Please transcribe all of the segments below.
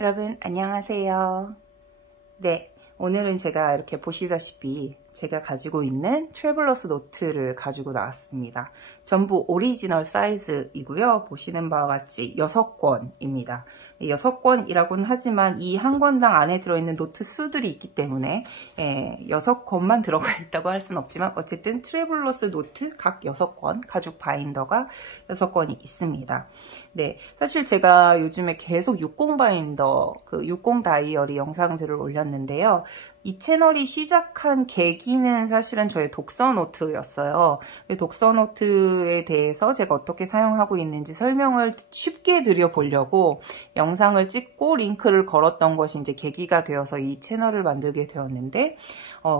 여러분 안녕하세요. 네, 오늘은 제가 이렇게 보시다시피 제가 가지고 있는 트래블러스 노트를 가지고 나왔습니다. 전부 오리지널 사이즈이고요. 보시는 바와 같이 6권입니다. 6권이라고는 하지만 이 한 권당 안에 들어있는 노트 수들이 있기 때문에 6권만 들어가 있다고 할 수는 없지만 어쨌든 트래블러스 노트 각 6권, 가죽 바인더가 6권이 있습니다. 네, 사실 제가 요즘에 계속 60 바인더, 60 다이어리 영상들을 올렸는데요. 이 채널이 시작한 계기는 사실은 저의 독서 노트였어요. 독서 노트에 대해서 제가 어떻게 사용하고 있는지 설명을 쉽게 드려보려고 영상을 찍고 링크를 걸었던 것이 이제 계기가 되어서 이 채널을 만들게 되었는데,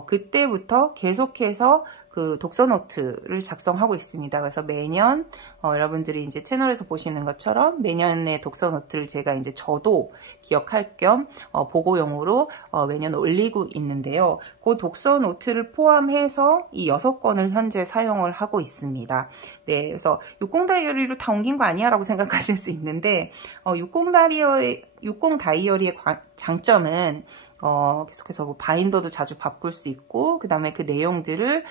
그때부터 계속해서 그 독서 노트를 작성하고 있습니다. 그래서 매년 여러분들이 이제 채널에서 보시는 것처럼 매년의 독서 노트를 제가 이제 저도 기억할 겸 보고용으로 매년 올리고 있는데요. 그 독서 노트를 포함해서 이 6권을 현재 사용을 하고 있습니다. 네, 그래서 60 다이어리로 다 옮긴 거 아니야? 라고 생각하실 수 있는데 60 다이어리의 장점은 계속해서 뭐 바인더도 자주 바꿀 수 있고, 그 다음에 그 내용들을,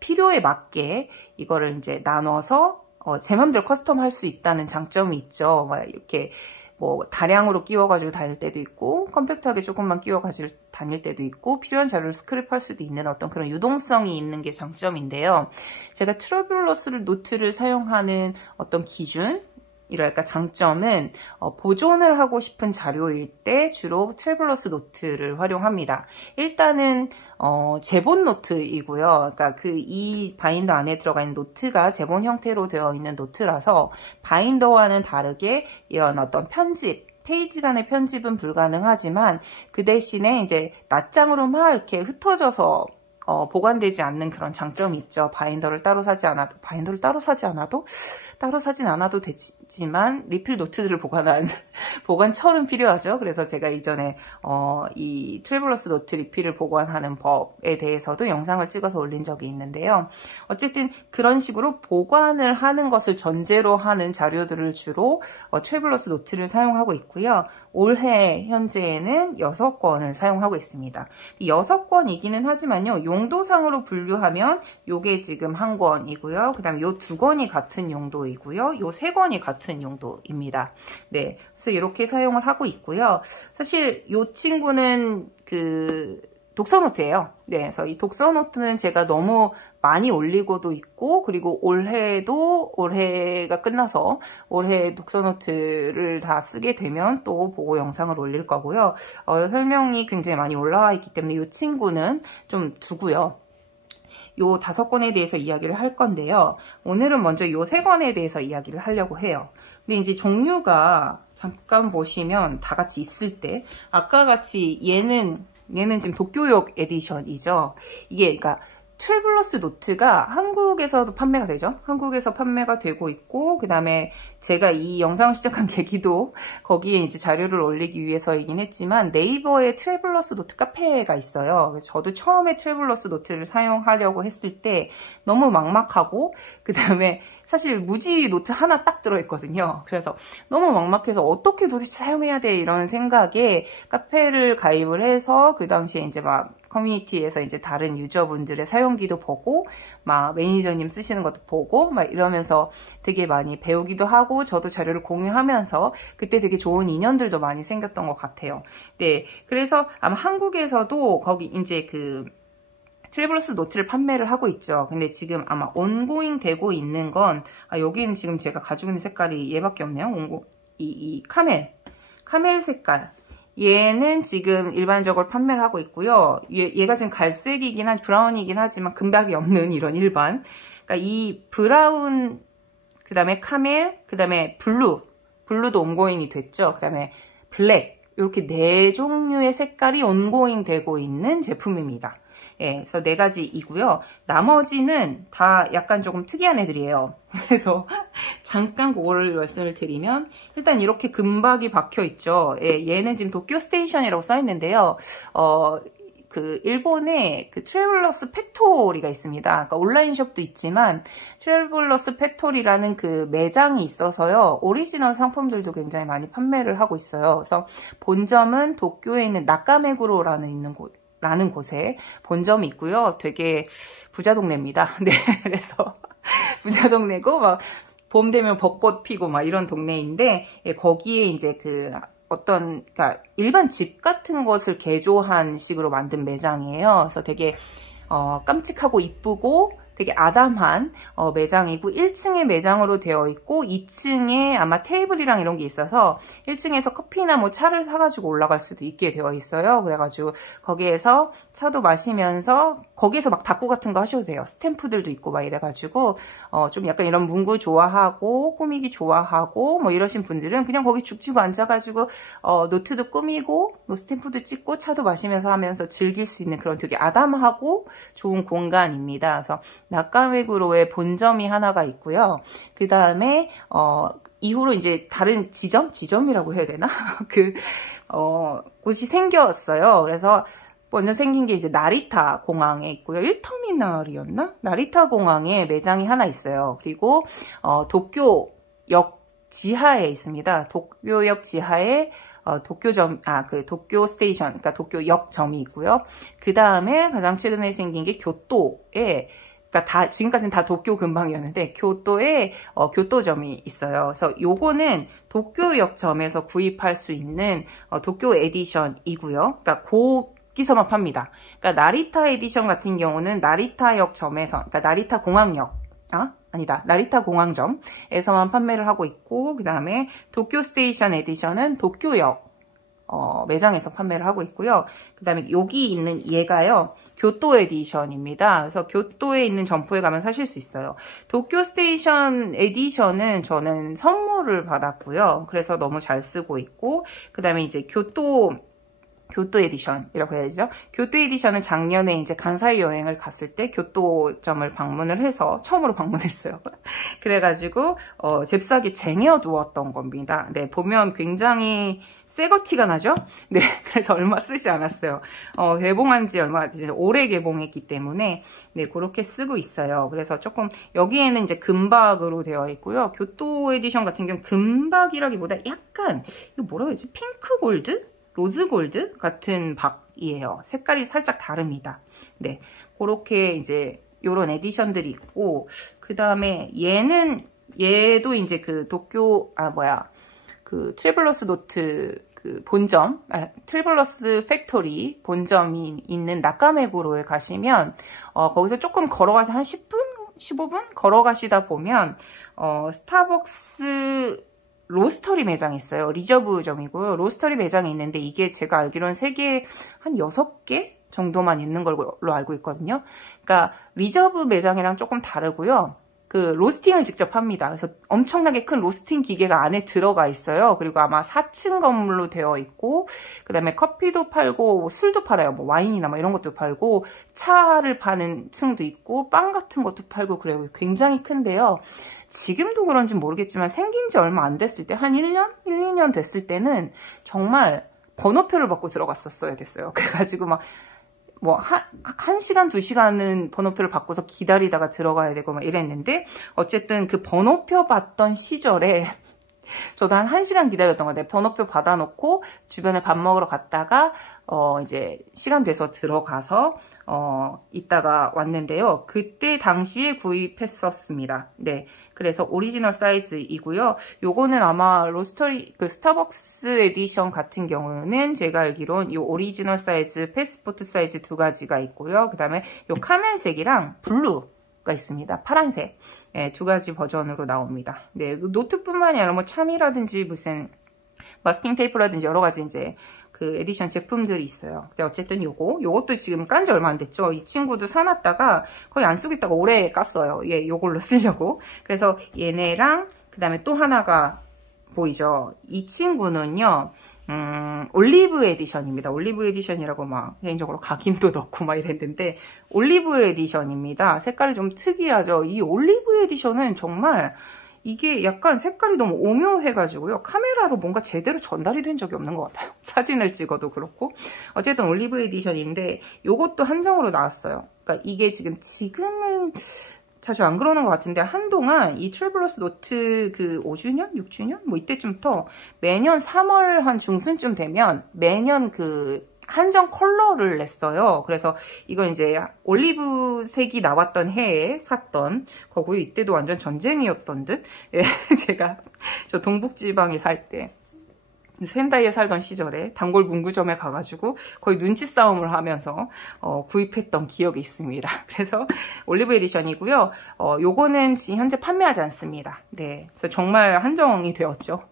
필요에 맞게 이거를 이제 나눠서, 제 맘대로 커스텀 할 수 있다는 장점이 있죠. 이렇게 뭐 다량으로 끼워가지고 다닐 때도 있고, 컴팩트하게 조금만 끼워가지고 다닐 때도 있고, 필요한 자료를 스크랩할 수도 있는 어떤 그런 유동성이 있는 게 장점인데요. 제가 트래블러스 노트를 사용하는 어떤 기준, 이랄까 장점은 보존을 하고 싶은 자료일 때 주로 트래블러스 노트를 활용합니다. 일단은 제본 노트이고요. 그러니까 이 바인더 안에 들어가 있는 노트가 제본 형태로 되어 있는 노트라서 바인더와는 다르게 이런 어떤 페이지 간의 편집은 불가능하지만 그 대신에 이제 낱장으로 막 이렇게 흩어져서 보관되지 않는 그런 장점이 있죠. 바인더를 따로 사지 않아도, 따로 사진 않아도 되지만 리필 노트들을 보관한 보관철은 필요하죠. 그래서 제가 이전에 이 트래블러스 노트 리필을 보관하는 법에 대해서도 영상을 찍어서 올린 적이 있는데요. 어쨌든 그런 식으로 보관을 하는 것을 전제로 하는 자료들을 주로 트래블러스 노트를 사용하고 있고요. 올해 현재에는 6권을 사용하고 있습니다. 6권이기는 하지만요. 용도상으로 분류하면 요게 지금 한 권이고요. 그 다음에 요 2권이 같은 용도이고요. 요 3권이 같은 용도입니다. 네, 그래서 이렇게 사용을 하고 있고요. 사실 요 친구는 독서 노트예요. 네, 그래서 이 독서 노트는 제가 너무 많이 올리고도 있고, 그리고 올해가 끝나서 올해 독서 노트를 다 쓰게 되면 또 보고 영상을 올릴 거고요. 설명이 굉장히 많이 올라와 있기 때문에 이 친구는 좀 두고요. 요 5권에 대해서 이야기를 할 건데요. 오늘은 먼저 요 3권에 대해서 이야기를 하려고 해요. 근데 이제 종류가 잠깐 보시면 다 같이 있을 때, 아까 같이 얘는 지금 독교육 에디션이죠. 이게 그러니까 트래블러스 노트가 한국에서도 판매가 되죠. 한국에서 판매가 되고 있고, 그 다음에 제가 이 영상을 시작한 계기도 거기에 이제 자료를 올리기 위해서이긴 했지만 네이버에 트래블러스 노트 카페가 있어요. 그래서 저도 처음에 트래블러스 노트를 사용하려고 했을 때 너무 막막하고, 그 다음에 사실 무지 노트 하나 딱 들어있거든요. 그래서 너무 막막해서 어떻게 도대체 사용해야 돼 이런 생각에 카페를 가입을 해서 그 당시에 이제 막 커뮤니티에서 이제 다른 유저분들의 사용기도 보고 막 매니저님 쓰시는 것도 보고 막 이러면서 되게 많이 배우기도 하고 저도 자료를 공유하면서 그때 되게 좋은 인연들도 많이 생겼던 것 같아요. 네, 그래서 아마 한국에서도 거기 이제 트래블러스 노트를 판매를 하고 있죠. 근데 지금 아마 온고잉 되고 있는 건, 여기는 지금 제가 가지고 있는 색깔이 얘밖에 없네요. 이 카멜 색깔. 얘는 지금 일반적으로 판매를 하고 있고요. 얘가 지금 브라운이긴 하지만 금박이 없는 이런 일반. 그러니까 이 브라운, 그 다음에 카멜, 그 다음에 블루도 온고잉이 됐죠. 그 다음에 블랙. 이렇게 4종류의 색깔이 온고잉 되고 있는 제품입니다. 예, 그래서 4가지이고요. 나머지는 다 약간 조금 특이한 애들이에요. 그래서 잠깐 그거를 말씀을 드리면, 일단 이렇게 금박이 박혀 있죠. 예, 얘는 지금 도쿄 스테이션이라고 써 있는데요. 그 일본에 그 트래블러스 팩토리가 있습니다. 그러니까 온라인 숍도 있지만 트래블러스 팩토리라는 그 매장이 있어서요. 오리지널 상품들도 굉장히 많이 판매를 하고 있어요. 그래서 본점은 도쿄에 있는 나카메구로라는 곳에 본점이 있고요. 되게 부자 동네입니다. 네, 그래서 부자 동네고 막 봄 되면 벚꽃 피고 막 이런 동네인데, 예, 거기에 이제 그 그러니까 일반 집 같은 것을 개조한 식으로 만든 매장이에요. 그래서 되게 깜찍하고 이쁘고 되게 아담한 매장이고, 1층에 매장으로 되어 있고 2층에 아마 테이블이랑 이런 게 있어서 1층에서 커피나 뭐 차를 사가지고 올라갈 수도 있게 되어 있어요. 그래가지고 거기에서 차도 마시면서 거기에서 막 다꾸 같은 거 하셔도 돼요. 스탬프들도 있고 막 이래가지고 좀 약간 이런 문구 좋아하고 꾸미기 좋아하고 뭐 이러신 분들은 그냥 거기 죽치고 앉아가지고 노트도 꾸미고 스탬프도 찍고 차도 마시면서 하면서 즐길 수 있는 그런 되게 아담하고 좋은 공간입니다. 그래서 나카메구로에 본점이 하나가 있고요. 그 다음에 이후로 이제 다른 지점이라고 해야 되나? 곳이 생겼어요. 그래서 먼저 생긴 게 이제 나리타 공항에 있고요. 1터미널이었나? 나리타 공항에 매장이 하나 있어요. 그리고 도쿄역 지하에 있습니다. 도쿄역 지하에 도쿄 스테이션, 그러니까 도쿄역점이 있고요. 그 다음에 가장 최근에 생긴 게 교토에, 그러니까 지금까지는 다 도쿄 근방이었는데, 교토에, 교토점이 있어요. 그래서 요거는 도쿄역점에서 구입할 수 있는, 도쿄 에디션이고요. 그러니까 거기서만 팝니다. 그러니까 나리타 에디션 같은 경우는 나리타역점에서, 그러니까 나리타 공항역, 나리타 공항점에서만 판매를 하고 있고, 그 다음에 도쿄 스테이션 에디션은 도쿄역 매장에서 판매를 하고 있고요. 그 다음에 여기 있는 얘가요, 교토 에디션입니다. 그래서 교토에 있는 점포에 가면 사실 수 있어요. 도쿄 스테이션 에디션은 저는 선물을 받았고요. 그래서 너무 잘 쓰고 있고, 그 다음에 이제 교토 에디션이라고 해야 되죠. 교토 에디션은 작년에 이제 간사이 여행을 갔을 때 교토점을 방문을 해서 처음으로 방문했어요. 그래가지고 잽싸게 쟁여두었던 겁니다. 네, 보면 굉장히 새거 티가 나죠? 네, 그래서 얼마 쓰지 않았어요. 개봉한 지 얼마 이제 올해 개봉했기 때문에 네, 그렇게 쓰고 있어요. 그래서 조금 여기에는 이제 금박으로 되어 있고요. 교토 에디션 같은 경우는 금박이라기보다 약간 이거 뭐라고 해야지? 핑크 골드? 로즈 골드 같은 박이에요. 색깔이 살짝 다릅니다. 네, 그렇게 이제 요런 에디션들이 있고, 그 다음에 얘도 이제 그 트래블러스 노트 본점, 트래블러스 팩토리 본점이 있는 나카메구로에 가시면, 거기서 조금 걸어가서 한 10분? 15분? 걸어가시다 보면, 스타벅스 로스터리 매장이 있어요. 리저브점이고요. 로스터리 매장이 있는데 이게 제가 알기로는 세계에 한 6개 정도만 있는 걸로 알고 있거든요. 그러니까 리저브 매장이랑 조금 다르고요. 그 로스팅을 직접 합니다. 그래서 엄청나게 큰 로스팅 기계가 안에 들어가 있어요. 그리고 아마 4층 건물로 되어 있고, 그 다음에 커피도 팔고 술도 팔아요. 뭐 와인이나 뭐 이런 것도 팔고, 차를 파는 층도 있고, 빵 같은 것도 팔고 그래요. 굉장히 큰데요. 지금도 그런지 모르겠지만 생긴 지 얼마 안 됐을 때, 한 1년? 1, 2년 됐을 때는 정말 번호표를 받고 들어갔었어야 됐어요. 그래가지고 막 뭐 1시간, 2시간은 번호표를 받고서 기다리다가 들어가야 되고 막 이랬는데, 어쨌든 그 번호표 받던 시절에 저도 한 1시간 기다렸던 것 같아요. 번호표 받아놓고 주변에 밥 먹으러 갔다가 이제 시간 돼서 들어가서 있다가 왔는데요. 그때 당시에 구입했었습니다. 네. 그래서 오리지널 사이즈이고요. 요거는 아마 로스터리, 스타벅스 에디션 같은 경우는 제가 알기론 요 오리지널 사이즈, 패스포트 사이즈 2가지가 있고요. 그 다음에 요 카멜색이랑 블루가 있습니다. 파란색. 네, 2가지 버전으로 나옵니다. 네, 노트뿐만이 아니라 뭐 참이라든지 무슨 마스킹 테이프라든지 여러 가지 이제 그 에디션 제품들이 있어요. 근데 어쨌든 요것도 지금 깐 지 얼마 안 됐죠. 이 친구도 사놨다가 거의 안 쓰고 있다가 올해 깠어요. 예, 요걸로 쓰려고. 그래서 얘네랑 그 다음에 또 하나가 보이죠. 이 친구는요, 올리브 에디션입니다. 올리브 에디션이라고 막 개인적으로 각인도 넣고 막 이랬는데, 올리브 에디션입니다. 색깔이 좀 특이하죠. 이 올리브 에디션은 정말 이게 약간 색깔이 너무 오묘해가지고요. 카메라로 뭔가 제대로 전달이 된 적이 없는 것 같아요. 사진을 찍어도 그렇고. 어쨌든 올리브 에디션인데 요것도 한정으로 나왔어요. 그러니까 이게 지금은 자주 안 그러는 것 같은데 한동안 이 트래블러스 노트 그 5주년? 6주년? 뭐 이때쯤부터 매년 3월 한 중순쯤 되면 매년 그 한정 컬러를 냈어요. 그래서 이건 이제 올리브색이 나왔던 해에 샀던 거고요. 이때도 완전 전쟁이었던 듯. 예, 제가 저 동북지방에 살 때 센다이에 살던 시절에 단골 문구점에 가가지고 거의 눈치 싸움을 하면서 구입했던 기억이 있습니다. 그래서 올리브 에디션이고요. 요거는 지금 현재 판매하지 않습니다. 네, 그래서 정말 한정이 되었죠.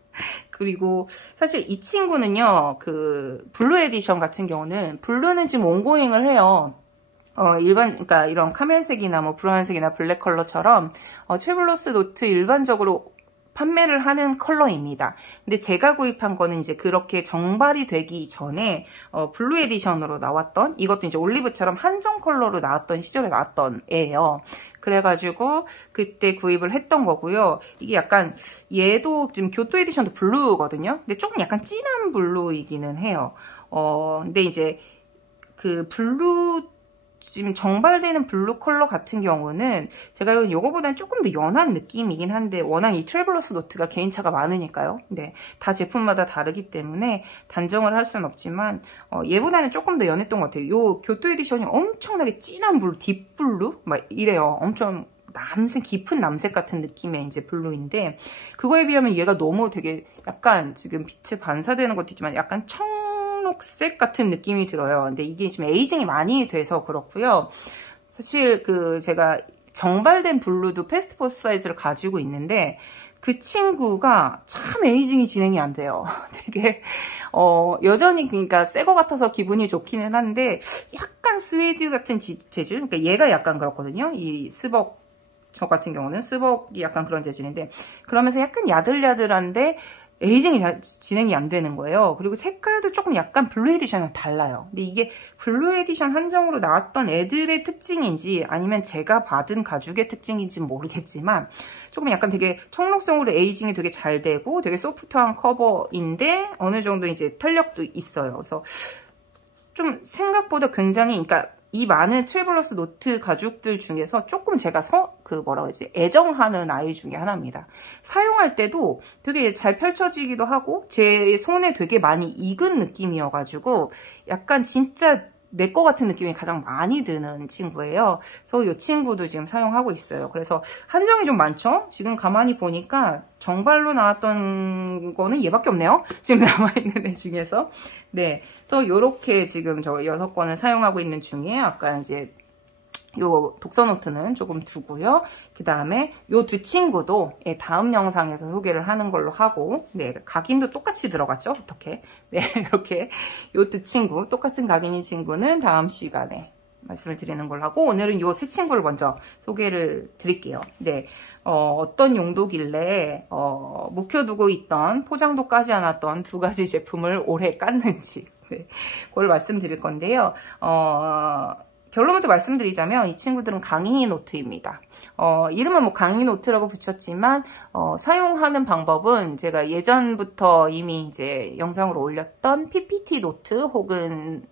그리고 사실 이 친구는요, 그 블루 에디션 같은 경우는 블루는 지금 온고잉을 해요. 그러니까 이런 카멜색이나 뭐 브라운색이나 블랙 컬러처럼 트래블러스 노트 일반적으로 판매를 하는 컬러입니다. 근데 제가 구입한 거는 이제 그렇게 정발이 되기 전에 블루 에디션으로 나왔던, 이것도 이제 올리브처럼 한정 컬러로 나왔던 시절에 나왔던 애예요. 그래가지고 그때 구입을 했던 거고요. 이게 약간 얘도 지금 교토 에디션도 블루거든요. 근데 조금 약간 진한 블루이기는 해요. 근데 이제 그 블루 지금 정발되는 블루 컬러 같은 경우는 제가 알기로는 요거보다는 조금 더 연한 느낌이긴 한데 워낙 이 트래블러스 노트가 개인차가 많으니까요. 네, 다 제품마다 다르기 때문에 단정을 할 수는 없지만 얘보다는 조금 더 연했던 것 같아요. 요 교토 에디션이 엄청나게 진한 블루, 딥블루 막 이래요. 엄청 남색, 깊은 남색 같은 느낌의 이제 블루인데 그거에 비하면 얘가 너무 되게 약간 지금 빛에 반사되는 것도 있지만 약간 청록색 같은 느낌이 들어요. 근데 이게 지금 에이징이 많이 돼서 그렇고요. 사실 그 제가 정발된 블루도 패스트포스 사이즈를 가지고 있는데 그 친구가 참 에이징이 진행이 안 돼요. 되게 여전히 그러니까 새 거 같아서 기분이 좋기는 한데 약간 스웨이드 같은 재질, 그러니까 얘가 약간 그렇거든요. 이 스벅 저 같은 경우는 스벅이 약간 그런 재질인데 그러면서 약간 야들야들한데 에이징이 진행이 안 되는 거예요. 그리고 색깔도 조금 약간 블루 에디션이랑 달라요. 근데 이게 블루 에디션 한정으로 나왔던 애들의 특징인지 아니면 제가 받은 가죽의 특징인지는 모르겠지만 조금 약간 되게 청록성으로 에이징이 되게 잘 되고 되게 소프트한 커버인데 어느 정도 이제 탄력도 있어요. 그래서 좀 생각보다 굉장히, 그러니까 이 많은 트래블러스 노트 가죽들 중에서 조금 제가 애정하는 아이 중에 하나입니다. 사용할 때도 되게 잘 펼쳐지기도 하고 제 손에 되게 많이 익은 느낌이어가지고 약간 진짜 내 거 같은 느낌이 가장 많이 드는 친구예요. 그래서 이 친구도 지금 사용하고 있어요. 그래서 한정이 좀 많죠? 지금 가만히 보니까 정발로 나왔던 거는 얘밖에 없네요. 지금 남아있는 애 중에서. 네. 그래서 이렇게 지금 저 6권을 사용하고 있는 중에 아까 이제 요 독서 노트는 조금 두고요. 그 다음에 요 두 친구도 다음 영상에서 소개를 하는 걸로 하고, 네, 각인도 똑같이 들어갔죠? 어떻게? 네, 이렇게 요 두 친구, 똑같은 각인인 친구는 다음 시간에 말씀을 드리는 걸로 하고, 오늘은 요 세 친구를 먼저 소개를 드릴게요. 네, 어떤 용도길래 묵혀두고 있던, 포장도 까지 않았던 두 가지 제품을 올해 깠는지, 네, 그걸 말씀드릴 건데요. 결론부터 말씀드리자면 이 친구들은 강의 노트입니다. 이름은 뭐 강의 노트라고 붙였지만 사용하는 방법은 제가 예전부터 이미 이제 영상으로 올렸던 PPT 노트 혹은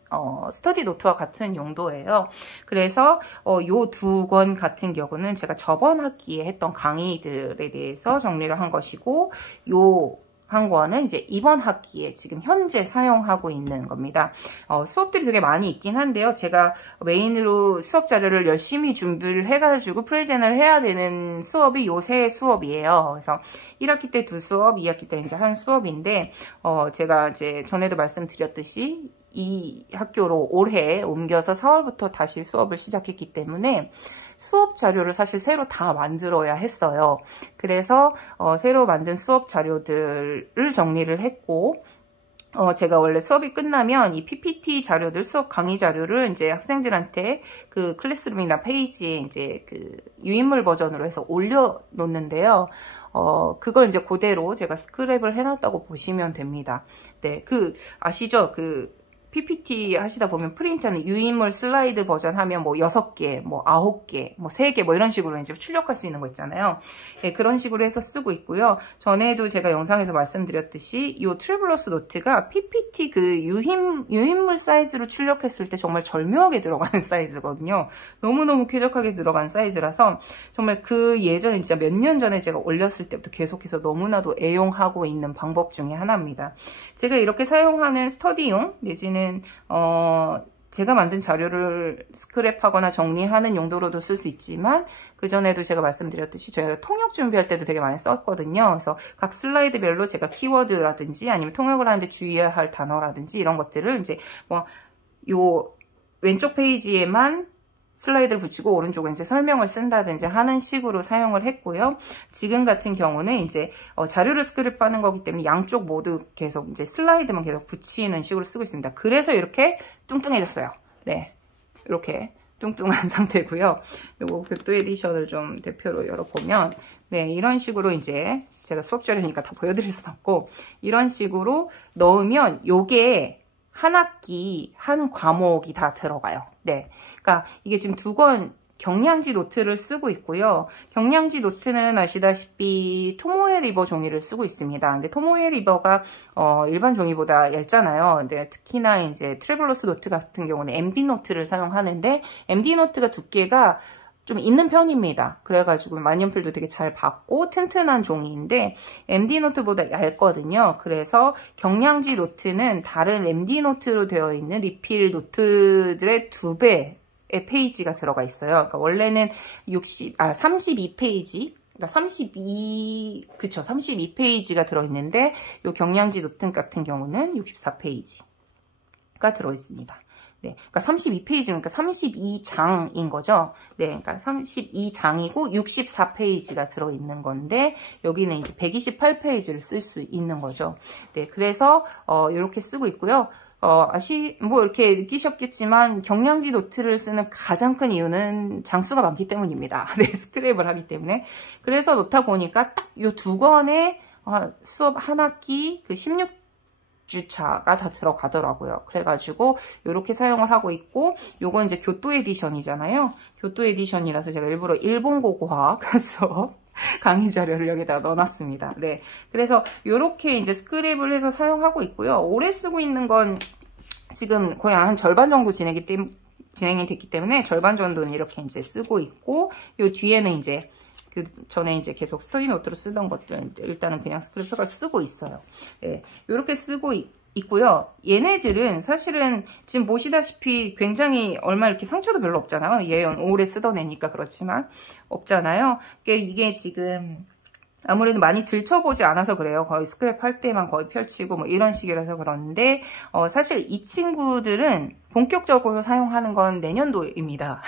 스터디 노트와 같은 용도예요. 그래서 요 두 권 같은 경우는 제가 저번 학기에 했던 강의들에 대해서 정리를 한 것이고, 요 한 권은 이제 이번 학기에 지금 현재 사용하고 있는 겁니다. 수업들이 되게 많이 있긴 한데요. 제가 메인으로 수업 자료를 열심히 준비를 해가지고 프레젠을 해야 되는 수업이 요 세 수업이에요. 그래서 1학기 때 2수업, 2학기 때 이제 한 수업인데, 제가 이제 전에도 말씀드렸듯이 이 학교로 올해 옮겨서 4월부터 다시 수업을 시작했기 때문에 수업 자료를 사실 새로 다 만들어야 했어요. 그래서 새로 만든 수업 자료들을 정리를 했고, 제가 원래 수업이 끝나면 이 PPT 자료들, 수업 강의 자료를 이제 학생들한테 그 클래스룸이나 페이지에 이제 그 유인물 버전으로 해서 올려놓는데요. 그걸 이제 그대로 제가 스크랩을 해놨다고 보시면 됩니다. 네, 아시죠? PPT 하시다 보면 프린트는 유인물 슬라이드 버전 하면 뭐 6개, 뭐 9개, 뭐 3개 뭐 이런 식으로 이제 출력할 수 있는 거 있잖아요. 예, 그런 식으로 해서 쓰고 있고요. 전에도 제가 영상에서 말씀드렸듯이 이 트래블러스 노트가 PPT 그 유인물 사이즈로 출력했을 때 정말 절묘하게 들어가는 사이즈거든요. 너무너무 쾌적하게 들어간 사이즈라서 정말 그 예전에 진짜 몇 년 전에 제가 올렸을 때부터 계속해서 너무나도 애용하고 있는 방법 중에 하나입니다. 제가 이렇게 사용하는 스터디용 내지는 제가 만든 자료를 스크랩하거나 정리하는 용도로도 쓸 수 있지만 그전에도 제가 말씀드렸듯이 저희가 통역 준비할 때도 되게 많이 썼거든요. 그래서 각 슬라이드별로 제가 키워드라든지 아니면 통역을 하는데 주의해야 할 단어라든지 이런 것들을 이제 뭐 요 왼쪽 페이지에만 슬라이드를 붙이고 오른쪽은 이제 설명을 쓴다든지 하는 식으로 사용을 했고요. 지금 같은 경우는 이제 자료를 스크랩하는 거기 때문에 양쪽 모두 계속 이제 슬라이드만 계속 붙이는 식으로 쓰고 있습니다. 그래서 이렇게 뚱뚱해졌어요. 네, 이렇게 뚱뚱한 상태고요. 요거 교토 에디션을 좀 대표로 열어보면 네, 이런 식으로 이제 제가 수업 자료니까 다 보여드릴 수는 없고 이런 식으로 넣으면 요게 한 학기, 한 과목이 다 들어가요. 네. 그러니까 이게 지금 2권 경량지 노트를 쓰고 있고요. 경량지 노트는 아시다시피 토모에 리버 종이를 쓰고 있습니다. 근데 토모에 리버가 일반 종이보다 얇잖아요. 근데 특히나 이제 트래블러스 노트 같은 경우는 MD 노트를 사용하는데 MD 노트가 두께가 좀 있는 편입니다. 그래가지고 만년필도 되게 잘 받고 튼튼한 종이인데 MD 노트보다 얇거든요. 그래서 경량지 노트는 다른 MD 노트로 되어 있는 리필 노트들의 2배의 페이지가 들어가 있어요. 그러니까 원래는 32페이지, 그러니까 32페이지가 들어있는데 이 경량지 노트 같은 경우는 64페이지가 들어있습니다. 네, 그러니까 32페이지니까 32장인 거죠. 네, 그러니까 32장이고 64페이지가 들어있는 건데 여기는 이제 128페이지를 쓸 수 있는 거죠. 네, 그래서 이렇게 쓰고 있고요. 뭐 이렇게 느끼셨겠지만 경량지 노트를 쓰는 가장 큰 이유는 장수가 많기 때문입니다. 네, 스크랩을 하기 때문에. 그래서 놓다 보니까 딱 이 2권의 수업 한 학기 그 16주차가 다 들어가더라고요. 그래가지고 이렇게 사용을 하고 있고 요건 이제 교토 에디션이잖아요. 교토 에디션이라서 제가 일부러 일본 고고학 수업 강의 자료를 여기다가 넣어놨습니다. 네, 그래서 이렇게 이제 스크랩을 해서 사용하고 있고요. 올해 쓰고 있는 건 지금 거의 한 절반 정도 진행이 됐기 때문에 절반 정도는 이렇게 이제 쓰고 있고 요 뒤에는 이제 그 전에 이제 계속 스터디 노트로 쓰던 것들 일단은 그냥 스크랩해서 쓰고 있어요. 네, 이렇게 쓰고 있고요. 얘네들은 사실은 지금 보시다시피 굉장히 얼마 이렇게 상처도 별로 없잖아요. 얘 오래 쓰던 애니까 그렇지만 없잖아요. 이게 지금 아무래도 많이 들춰보지 않아서 그래요. 거의 스크랩 할 때만 거의 펼치고 뭐 이런 식이라서 그런데 사실 이 친구들은 본격적으로 사용하는 건 내년도입니다.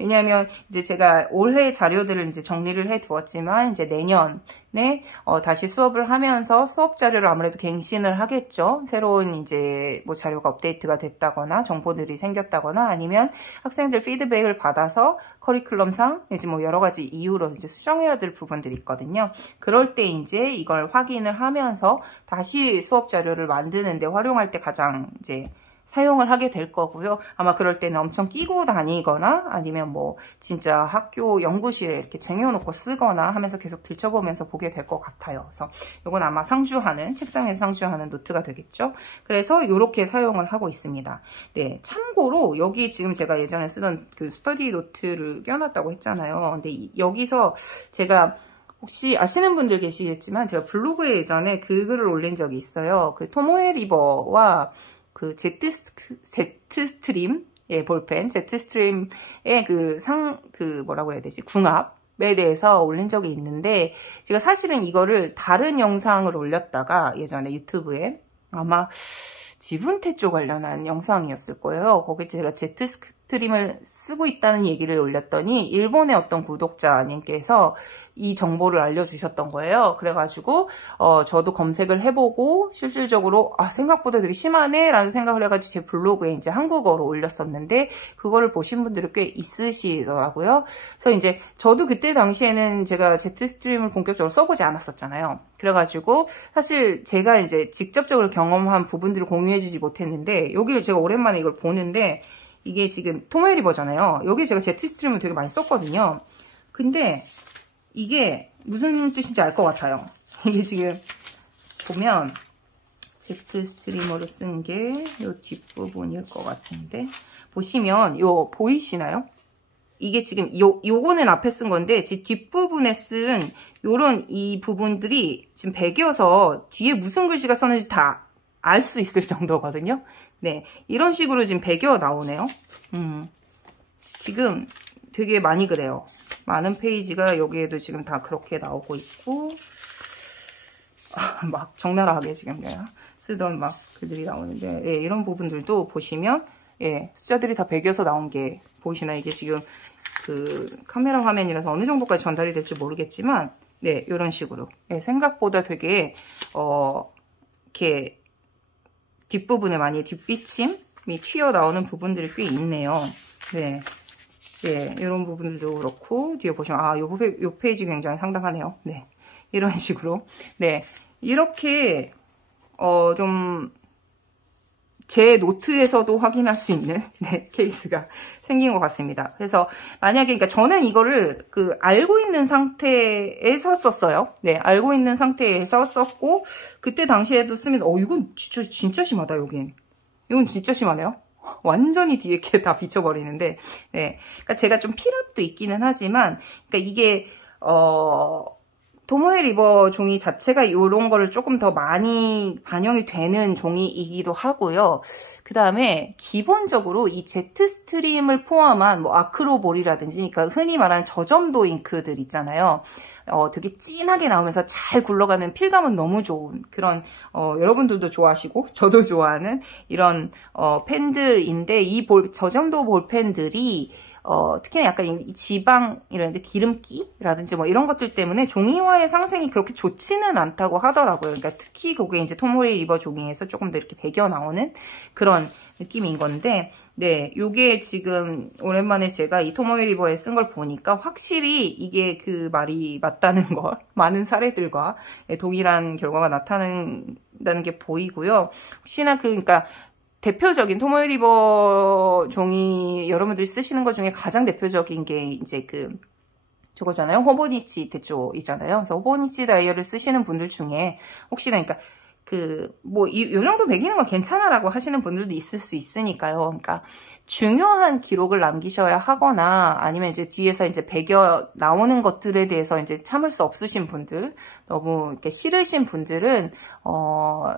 왜냐하면 이제 제가 올해 자료들을 이제 정리를 해 두었지만 이제 내년에 다시 수업을 하면서 수업 자료를 아무래도 갱신을 하겠죠. 새로운 이제 뭐 자료가 업데이트가 됐다거나 정보들이 생겼다거나 아니면 학생들 피드백을 받아서 커리큘럼상 이제 뭐 여러 가지 이유로 이제 수정해야 될 부분들이 있거든요. 그럴 때 이제 이걸 확인을 하면서 다시 수업 자료를 만드는데 활용할 때 가장 이제 사용을 하게 될 거고요. 아마 그럴 때는 엄청 끼고 다니거나 아니면 뭐 진짜 학교 연구실에 이렇게 쟁여놓고 쓰거나 하면서 계속 들춰보면서 보게 될 것 같아요. 그래서 이건 아마 책상에서 상주하는 노트가 되겠죠. 그래서 이렇게 사용을 하고 있습니다. 네, 참고로 여기 지금 제가 예전에 쓰던 그 스터디 노트를 껴놨다고 했잖아요. 근데 여기서 제가 혹시 아시는 분들 계시겠지만 제가 블로그에 예전에 그 글을 올린 적이 있어요. 그 토모에 리버와 그 Z스트림의 볼펜, Z스트림의 뭐라고 해야 되지? 궁합에 대해서 올린 적이 있는데, 제가 사실은 이거를 다른 영상을 올렸다가 예전에 유튜브에 아마 지분태조 관련한 영상이었을 거예요. 거기 제가 스트림을 쓰고 있다는 얘기를 올렸더니 일본의 어떤 구독자님께서 이 정보를 알려주셨던 거예요. 그래가지고 저도 검색을 해보고 실질적으로 생각보다 되게 심하네 라는 생각을 해가지고 제 블로그에 이제 한국어로 올렸었는데 그거를 보신 분들이 꽤 있으시더라고요. 그래서 이제 저도 그때 당시에는 제가 제트스트림을 본격적으로 써보지 않았었잖아요. 그래가지고 사실 제가 이제 직접적으로 경험한 부분들을 공유해주지 못했는데 여기를 제가 오랜만에 이걸 보는데 이게 지금 토모에리버잖아요. 여기 제가 제트스트림을 되게 많이 썼거든요. 근데 이게 무슨 뜻인지 알 것 같아요. 이게 지금 보면 제트스트리머로 쓴 게 이 뒷부분일 것 같은데 보시면 요 보이시나요? 이게 지금 요거는 앞에 쓴 건데 뒷부분에 쓴 요런 이 부분들이 지금 배겨서 뒤에 무슨 글씨가 썼는지 다 알 수 있을 정도거든요. 네, 이런 식으로 지금 배겨 나오네요. 지금 되게 많이 그래요. 많은 페이지가 여기에도 지금 다 그렇게 나오고 있고 막 적나라하게 지금 내가 쓰던 막 글들이 나오는데 예, 이런 부분들도 보시면 예, 숫자들이 다 배겨서 나온 게 보이시나요? 이게 지금 그 카메라 화면이라서 어느 정도까지 전달이 될지 모르겠지만 네, 이런 식으로 예, 생각보다 되게 이렇게 뒷부분에 많이 뒷비침이 튀어나오는 부분들이 꽤 있네요. 네. 네, 이런 부분들도 그렇고, 뒤에 보시면, 요 페이지 굉장히 상당하네요. 네. 이런 식으로. 네. 이렇게, 좀, 제 노트에서도 확인할 수 있는, 네, 케이스가 생긴 것 같습니다. 그래서, 만약에, 그러니까 저는 이거를, 알고 있는 상태에서 썼어요. 네, 알고 있는 상태에서 썼고, 그때 당시에도 쓰면, 이건 진짜 심하다, 여긴. 이건 진짜 심하네요. 완전히 뒤에 이렇게 다 비쳐버리는데, 네. 그러니까 제가 좀 필압도 있기는 하지만, 그러니까 이게, 토모에 리버 종이 자체가 이런 거를 조금 더 많이 반영이 되는 종이이기도 하고요. 그 다음에 기본적으로 이 제트스트림을 포함한 뭐 아크로볼이라든지, 그러니까 흔히 말하는 저점도 잉크들 있잖아요. 되게 진하게 나오면서 잘 굴러가는 필감은 너무 좋은 그런 여러분들도 좋아하시고 저도 좋아하는 이런 펜들인데 이 저점도 볼펜들이 특히나 약간 이 지방이라든지 기름기라든지 뭐 이런 것들 때문에 종이화의 상생이 그렇게 좋지는 않다고 하더라고요. 그러니까 특히 그게 이제 토모에 리버 종이에서 조금 더 이렇게 배겨 나오는 그런 느낌인 건데, 네, 요게 지금 오랜만에 제가 이 토모에 리버에 쓴 걸 보니까 확실히 이게 그 말이 맞다는 걸 많은 사례들과 동일한 결과가 나타난다는 게 보이고요. 혹시나 그러니까 대표적인 토모에 리버 종이 여러분들이 쓰시는 것 중에 가장 대표적인 게 이제 저거잖아요. 호보니치 대조이잖아요. 그래서 호보니치 다이얼을 쓰시는 분들 중에 혹시나 그러니까 요 정도 매기는 건 괜찮아라고 하시는 분들도 있을 수 있으니까요. 그러니까 중요한 기록을 남기셔야 하거나 아니면 이제 뒤에서 이제 배겨 나오는 것들에 대해서 이제 참을 수 없으신 분들, 너무 이렇게 싫으신 분들은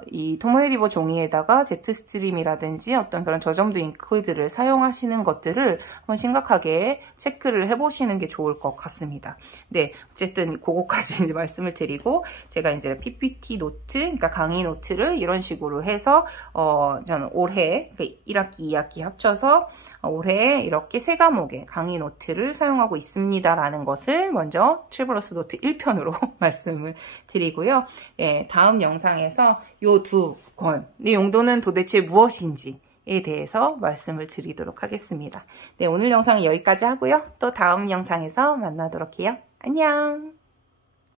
이 토모에 리버 종이에다가 제트스트림이라든지 어떤 그런 저점도 잉크들을 사용하시는 것들을 한번 심각하게 체크를 해보시는 게 좋을 것 같습니다. 네, 어쨌든 그거까지 이제 말씀을 드리고 제가 이제 PPT 노트, 그러니까 강의 노트를 이런 식으로 해서 저는 올해 그러니까 1학기, 2학기 합쳐서 올해 이렇게 3과목의 강의 노트를 사용하고 있습니다라는 것을 먼저 트래블러스 노트 1편으로 말씀을 드리고요. 예, 다음 영상에서 이 2권의 용도는 도대체 무엇인지에 대해서 말씀을 드리도록 하겠습니다. 네, 오늘 영상은 여기까지 하고요. 또 다음 영상에서 만나도록 해요. 안녕!